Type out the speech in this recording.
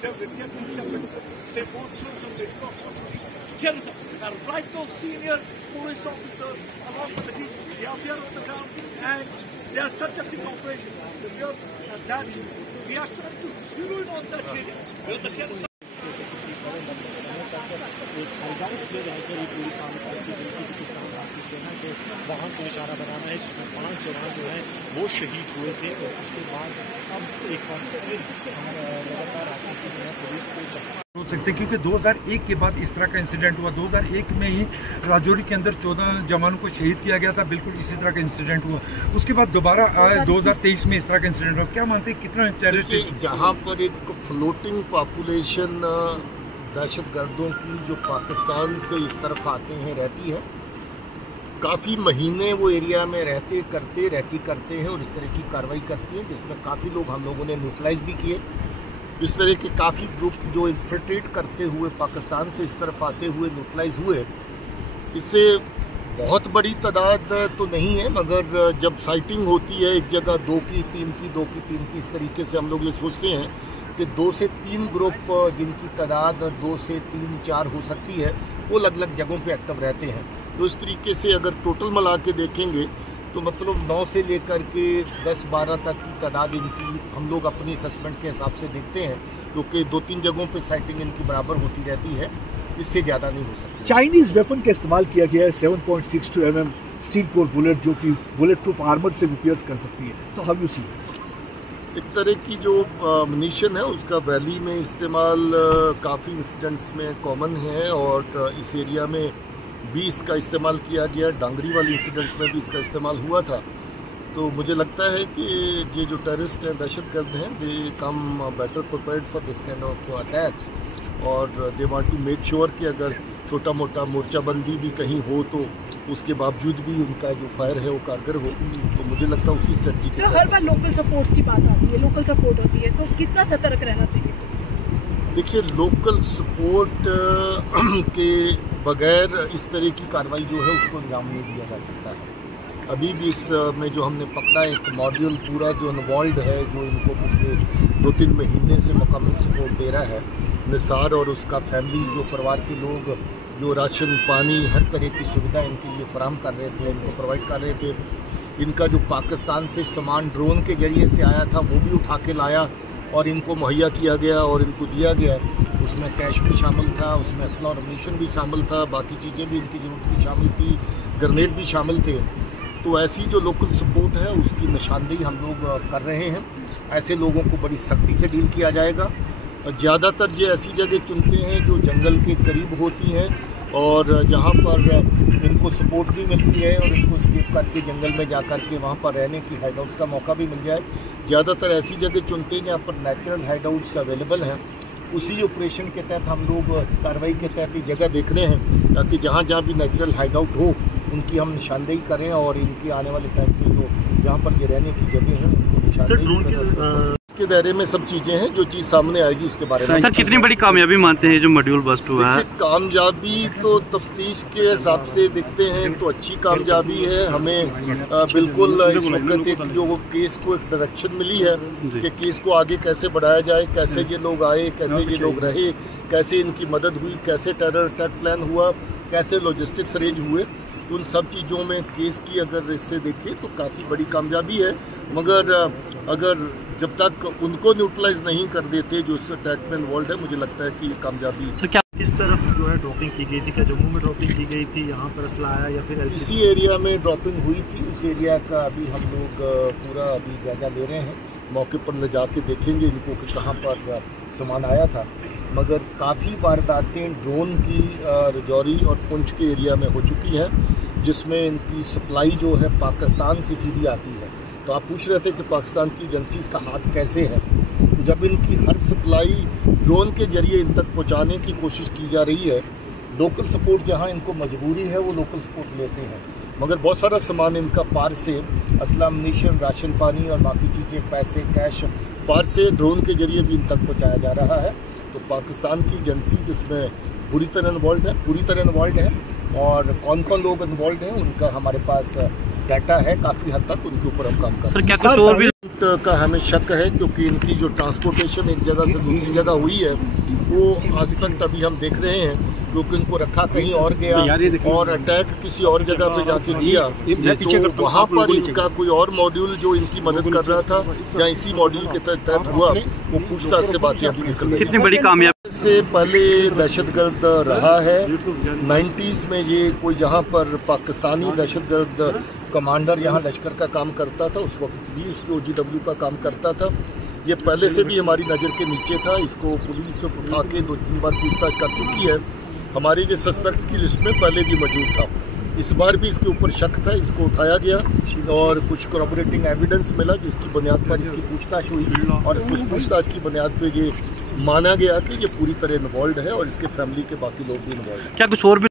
they've been kept in jeopardy. They want tourism, they do not want to see terrorism. And right, those senior police officers, along with the DGP, they are there on the ground and they are conducting operations. And that we are trying to zero in on that area where the terrorists. वहाँ को इशारा बनाना है जिसमें 5 जवान जो हैं वो शहीद हुए थे और उसके बाद अब एक बार फिर लगातार पुलिस को हो सकते क्योंकि 2001 के बाद इस तरह का इंसिडेंट हुआ। 2001 में ही राजौरी के अंदर 14 जवानों को शहीद किया गया था, बिल्कुल इसी तरह का इंसिडेंट हुआ। उसके बाद दोबारा 2023 में इस तरह का इंसिडेंट हुआ। क्या मानते हैं कितना टेररिस्ट? जहाँ पर एक फ्लोटिंग पॉपुलेशन दहशतगर्दों की जो पाकिस्तान से इस तरफ आते हैं रहती है, काफ़ी महीने वो एरिया में रैकी करते हैं और इस तरह की कार्रवाई करती हैं, जिसमें काफ़ी लोग हम लोगों ने न्यूट्रलाइज भी किए। इस तरह के काफ़ी ग्रुप जो इन्फिल्ट्रेट करते हुए पाकिस्तान से इस तरफ आते हुए न्यूट्रलाइज हुए। इससे बहुत बड़ी तादाद तो नहीं है, मगर जब साइटिंग होती है एक जगह 2 की 3 की इस तरीके से हम लोग ये सोचते हैं कि 2 से 3 ग्रुप जिनकी तादाद 2 से 3, 4 हो सकती है, वो अलग अलग जगहों पे एक्टिव रहते हैं। तो इस तरीके से अगर टोटल मिला के देखेंगे तो मतलब 9 से लेकर के 10-12 तक की तादाद इनकी हम लोग अपनी असेसमेंट के हिसाब से देखते हैं, क्योंकि 2-3 जगहों पे साइटिंग इनकी बराबर होती रहती है, इससे ज़्यादा नहीं हो सकती। चाइनीज़ वेपन का इस्तेमाल किया गया है 7.62 mm स्टील कोर बुलेट, जो कि बुलेट प्रूफ आर्मर से भी पियर्स कर सकती है। तो हाउ यू सी दिस? एक तरह की जो म्यूनिशन है उसका वैली में इस्तेमाल काफ़ी इंसिडेंट्स में कॉमन है और इस एरिया में भी इसका इस्तेमाल किया गया। डांगरी वाली इंसिडेंट में भी इसका इस्तेमाल हुआ था। तो मुझे लगता है कि ये जो टेररिस्ट हैं, दहशतगर्द हैं, they come better prepared for this kind of attacks और they want to make sure कि अगर छोटा मोटा मोर्चाबंदी भी कहीं हो तो उसके बावजूद भी उनका जो फायर है वो कारगर हो। तो मुझे लगता है उसी स्ट्रेटजी से हर बार लोकल सपोर्ट्स की बात आती है, लोकल सपोर्ट होती है, तो कितना सतर्क रहना चाहिए? देखिए, लोकल सपोर्ट के बगैर इस तरह की कार्रवाई जो है उसको अंजाम नहीं दिया जा सकता है। अभी भी इसमें जो हमने पकड़ा एक मॉड्यूल पूरा जो इन्वॉल्व है, जो इनको पिछले 2-3 महीने से मुकम्मल सपोर्ट दे रहा है, निसार और उसका फैमिली, जो परिवार के लोग जो राशन पानी हर तरह की सुविधा इनके लिए फराहम कर रहे थे, इनको प्रोवाइड कर रहे थे। इनका जो पाकिस्तान से सामान ड्रोन के जरिए से आया था वो भी उठा के लाया और इनको मुहैया किया गया और इनको दिया गया। उसमें कैश भी शामिल था, उसमें असला और अम्यूनिशन भी शामिल था, बाकी चीज़ें भी इनकी ज़रूरत की शामिल थी, ग्रेनेड भी शामिल थे। तो ऐसी जो लोकल सपोर्ट है उसकी निशानदेही हम लोग कर रहे हैं। ऐसे लोगों को बड़ी सख्ती से डील किया जाएगा। ज़्यादातर ये ऐसी जगह चुनते हैं जो जंगल के करीब होती हैं और जहाँ पर इनको सपोर्ट भी मिलती है और इनको स्केप करके जंगल में जा कर के वहाँ पर रहने की हाइड आउट्स का मौका भी मिल जाए। ज़्यादातर ऐसी जगह चुनते हैं जहाँ पर नेचुरल हाइड आउट्स अवेलेबल हैं। उसी ऑपरेशन के तहत हम लोग कार्रवाई के तहत ये जगह देख रहे हैं ताकि जहाँ जहाँ भी नेचुरल हाइड आउट हो उनकी हम निशानदेही करें और इनकी आने वाले टाइम पे जो जहाँ पर ये रहने की जगह है उनको निशानदेही के दायरे में सब चीजें हैं। जो चीज सामने आएगी उसके बारे में। सर, कितनी बड़ी कामयाबी मानते हैं जो मॉड्यूल बस्ट हुआ है? कामयाबी तो तफ्तीश के हिसाब से देखते हैं तो अच्छी कामयाबी है। हमें बिल्कुल इस वक्त एक जो केस को एक डायरेक्शन मिली है कि केस को आगे कैसे बढ़ाया जाए, कैसे ये लोग आए, कैसे ये लोग रहे, कैसे इनकी मदद हुई, कैसे टेरर अटैक प्लान हुआ, कैसे लॉजिस्टिक्स अरेंज हुए। उन सब चीज़ों में केस की अगर इससे देखें तो काफ़ी बड़ी कामयाबी है। मगर अगर जब तक उनको न्यूट्रलाइज नहीं कर देते जो इस अटैक में इन्वॉल्व है, मुझे लगता है कि ये कामयाबी। सर, क्या इस तरफ जो है ड्रॉपिंग की गई थी? क्या जम्मू में ड्रॉपिंग की गई थी, यहाँ पर असला आया या फिर इसी एरिया में ड्रॉपिंग हुई थी? उस एरिया का अभी हम लोग पूरा अभी जायजा ले रहे हैं। मौके पर ले जाके देखेंगे इनको कि कहाँ पर सामान आया था। मगर काफ़ी वारदातें ड्रोन की रजौरी और पुंछ के एरिया में हो चुकी हैं, जिसमें इनकी सप्लाई जो है पाकिस्तान से सीधी आती है। तो आप पूछ रहे थे कि पाकिस्तान की एजेंसीज का हाथ कैसे है। तो जब इनकी हर सप्लाई ड्रोन के जरिए इन तक पहुंचाने की कोशिश की जा रही है, लोकल सपोर्ट जहां इनको मजबूरी है वो लोकल सपोर्ट लेते हैं। मगर बहुत सारा सामान इनका पार से, असला, अम्यूनिशन, राशन पानी और बाकी चीज़ें, पैसे, कैश पार से ड्रोन के जरिए भी इन तक पहुँचाया जा रहा है। तो पाकिस्तान की एजेंसीज इसमें पूरी तरह इन्वॉल्व है और कौन कौन लोग इन्वॉल्व हैं उनका हमारे पास डाटा है काफ़ी हद तक, उनके ऊपर हम काम कर रहे हैं। सर क्या कुछ और भी का हमें शक है, क्योंकि इनकी जो ट्रांसपोर्टेशन एक जगह से दूसरी जगह हुई है वो आस्पेक्ट अभी हम देख रहे हैं, क्योंकि उनको रखा कहीं और गया और अटैक किसी और जगह पे जाके दिया, तो वहाँ पर इनका कोई और मॉड्यूल जो इनकी मदद कर रहा था या इसी मॉड्यूल के तहत हुआ, वो पूछताछ से बातें अभी निकल रही। कितनी बड़ी कामयाबी से पहले दहशतगर्द रहा है 90s में, ये कोई जहाँ पर पाकिस्तानी दहशतगर्द कमांडर यहाँ लश्कर का काम करता था, उस वक्त भी उसके OGW का काम करता था। ये पहले से भी हमारी नज़र के नीचे था, इसको पुलिस उठा के 2-3 बार पूछताछ कर चुकी है, हमारे जो सस्पेक्ट्स की लिस्ट में पहले भी मौजूद था। इस बार भी इसके ऊपर शक था, इसको उठाया गया और कुछ कोरबोरेटिंग एविडेंस मिला, जिसकी बुनियाद पर इसकी पूछताछ हुई और उस पूछताछ की बुनियाद पर ये माना गया कि ये पूरी तरह इन्वॉल्व है और इसके फैमिली के बाकी लोग भी इन्वॉल्व हैं। क्या कुछ और भी